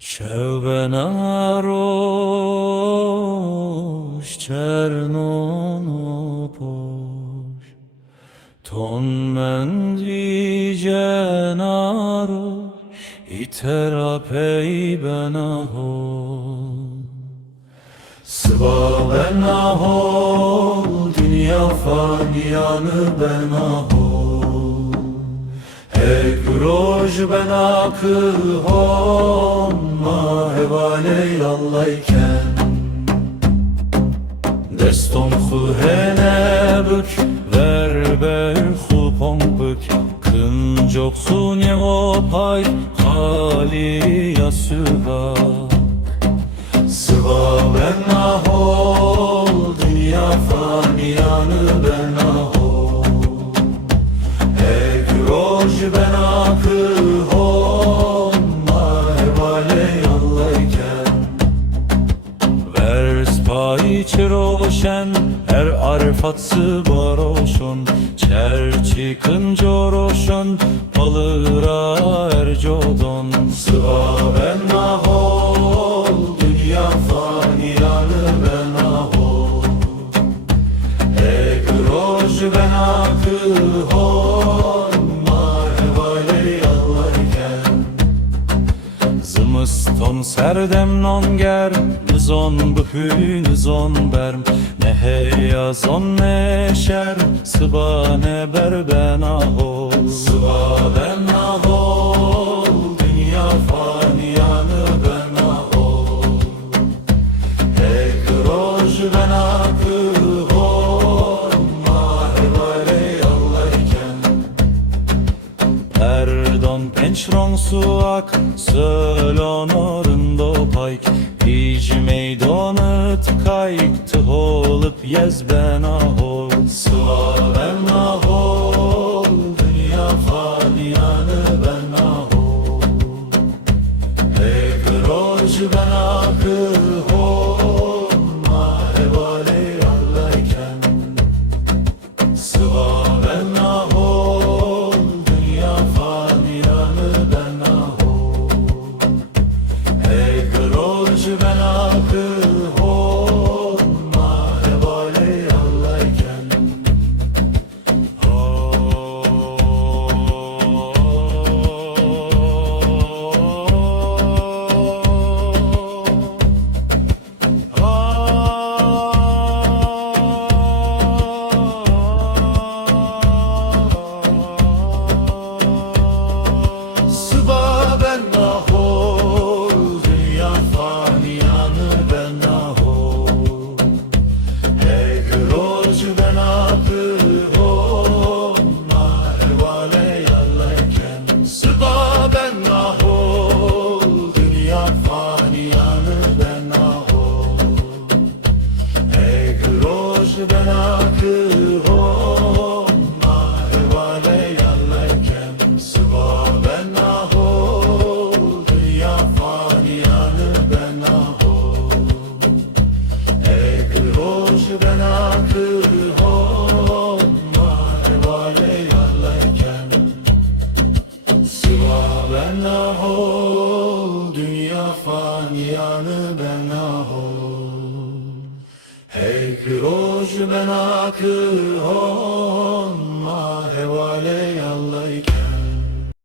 Ševenaroš černonopoš, ton mendicenaroš, iterapej benahol. Sıva benahol, dünya faniyanı benahol. Egroj benakı hon, ma hevale allayken. Deston hene bük, verber hupon bük. Kıncoksu ne opay, hali yasüba. Sıva benahol, dünya faniyanı benahol. Egroj benakı hon, ma hevale allayken. Vers payçı roşen, her arfatsı baroşun. Çerçi kınco roşun, balıra ercodon. Sıva benahol, dünya faniyanı benahol. Egroj benakı hon, ma hevale allayken. Zımıston serdem nonger, nizon bühü nizon berm. Ne heyazon ne şer, sıva ne berbenahol. Sıva benahol, dünya faniyanı benahol. Egroj benakı hon, ma hevale allayken. Erdon pençron suak, sölonorun payk. İc meydanı tıkayk, tıholup yez benahol. Sıva benahol, dünya faniyanı benahol. Egroj benakı hon, ma hevale allayken. Sıva benahol, dünya faniyanı benahol. Egroj benakı hon, ma hevale allayken. Sıva benahol, dünya faniyanı benahol. Egroj benakı hon, ma hevale allayken. Sıva benahol, dünya faniyanı benahol. Egroj benakı hon, ma hevale allayken. Sıva benahol, dünya faniyanı benahol. Egroj benakı hon, ma hevale allayken. Sıva benahol, dünya faniyanı benahol. Egroj benakı hon, ma hevale